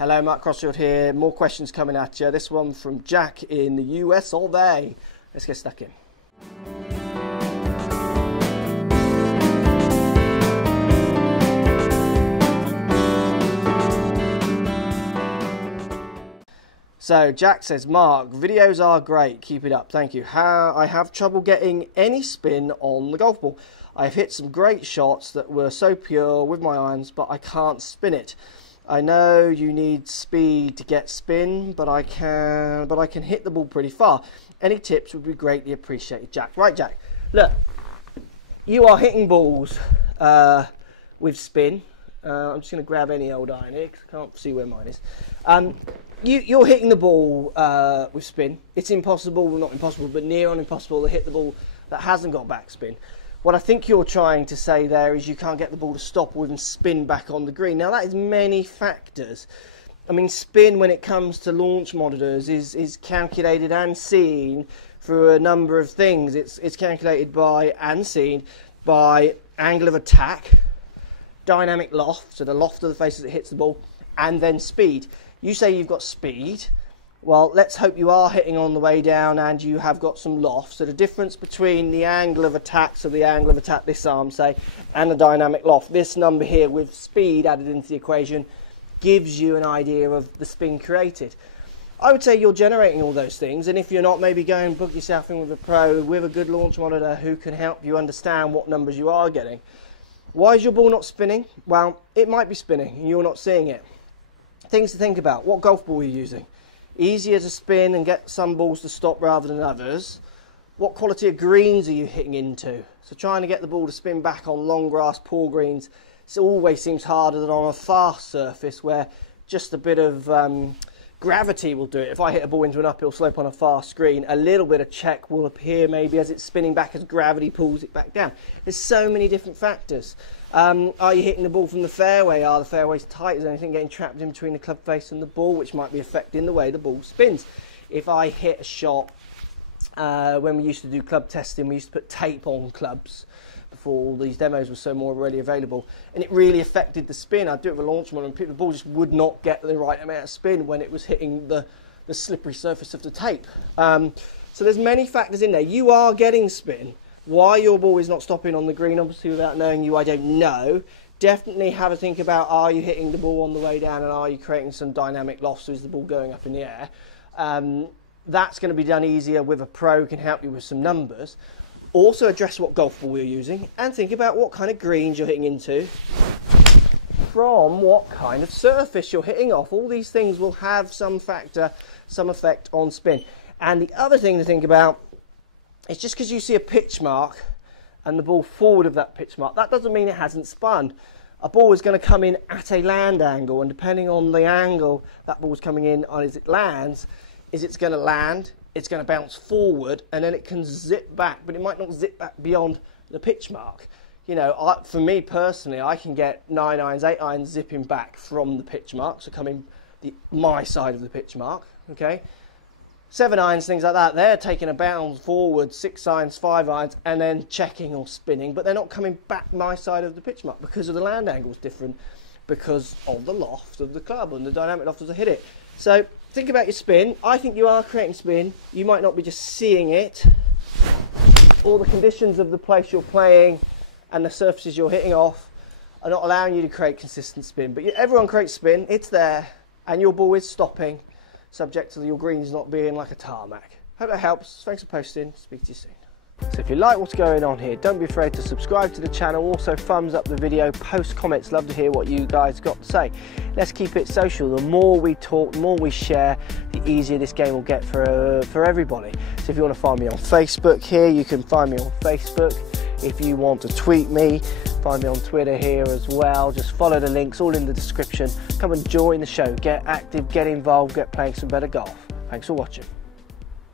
Hello, Mark Crossfield here. More questions coming at you. This one from Jack in the US all day. Let's get stuck in. So Jack says, Mark, videos are great. Keep it up. Thank you. I have trouble getting any spin on the golf ball. I've hit some great shots that were so pure with my irons, but I can't spin it. I know you need speed to get spin, but I can hit the ball pretty far. Any tips would be greatly appreciated, Jack. Right, Jack. Look, you are hitting balls with spin. I'm just going to grab any old iron here because I can't see where mine is. You're hitting the ball with spin. It's impossible, well, not impossible, but near on impossible to hit the ball that hasn't got backspin. What I think you're trying to say there is you can't get the ball to stop with and spin back on the green. Now that is many factors. I mean, spin when it comes to launch monitors is calculated and seen through a number of things. It's calculated by and seen by angle of attack, dynamic loft, so the loft of the face as it hits the ball, and then speed. You say you've got speed. Well, let's hope you are hitting on the way down and you have got some loft. So the difference between the angle of attack, so the angle of attack this arm, say, and the dynamic loft, this number here with speed added into the equation, gives you an idea of the spin created. I would say you're generating all those things, and if you're not, maybe go and book yourself in with a pro, with a good launch monitor who can help you understand what numbers you are getting. Why is your ball not spinning? Well, it might be spinning and you're not seeing it. Things to think about. What golf ball are you using? Easier to spin and get some balls to stop rather than others. What quality of greens are you hitting into? So trying to get the ball to spin back on long grass, poor greens, it always seems harder than on a fast surface where just a bit of gravity will do it. If I hit a ball into an uphill slope on a fast green, a little bit of check will appear maybe as it's spinning back as gravity pulls it back down. There's so many different factors. Are you hitting the ball from the fairway? Are the fairways tight? Is anything getting trapped in between the club face and the ball, which might be affecting the way the ball spins? If I hit a shot, when we used to do club testing, we used to put tape on clubs before all these demos were so more readily available, and it really affected the spin. I'd do it with a launch monitor and the ball just would not get the right amount of spin when it was hitting the slippery surface of the tape. So there's many factors in there. You are getting spin. Why your ball is not stopping on the green, obviously without knowing you, I don't know. Definitely have a think about, are you hitting the ball on the way down and are you creating some dynamic loft, so is the ball going up in the air? That's going to be done easier with a pro who can help you with some numbers. Also address what golf ball you're using and think about what kind of greens you're hitting into from what kind of surface you're hitting off. All these things will have some factor, some effect on spin. And the other thing to think about is just because you see a pitch mark and the ball forward of that pitch mark, that doesn't mean it hasn't spun. A ball is going to come in at a land angle, and depending on the angle that ball's coming in on as it lands, it's going to land, it's going to bounce forward, and then it can zip back, but it might not zip back beyond the pitch mark. You know, for me personally, I can get 9 irons, 8 irons zipping back from the pitch mark, so coming my side of the pitch mark, okay? 7 irons, things like that, they're taking a bounce forward, 6 irons, 5 irons, and then checking or spinning, but they're not coming back my side of the pitch mark because of the land angle is different, because of the loft of the club and the dynamic loft as I hit it. So think about your spin. I think you are creating spin. You might not be just seeing it. All the conditions of the place you're playing and the surfaces you're hitting off are not allowing you to create consistent spin. But everyone creates spin. It's there, and your ball is stopping, subject to your greens not being like a tarmac. Hope that helps. Thanks for posting. Speak to you soon. So if you like what's going on here, don't be afraid to subscribe to the channel. Also thumbs up the video, post comments. Love to hear what you guys got to say. Let's keep it social. The more we talk, the more we share, the easier this game will get for everybody. So if you want to find me on Facebook here, you can find me on Facebook. If you want to tweet me, find me on Twitter here as well. Just follow the links, all in the description. Come and join the show. Get active, get involved, get playing some better golf. Thanks for watching.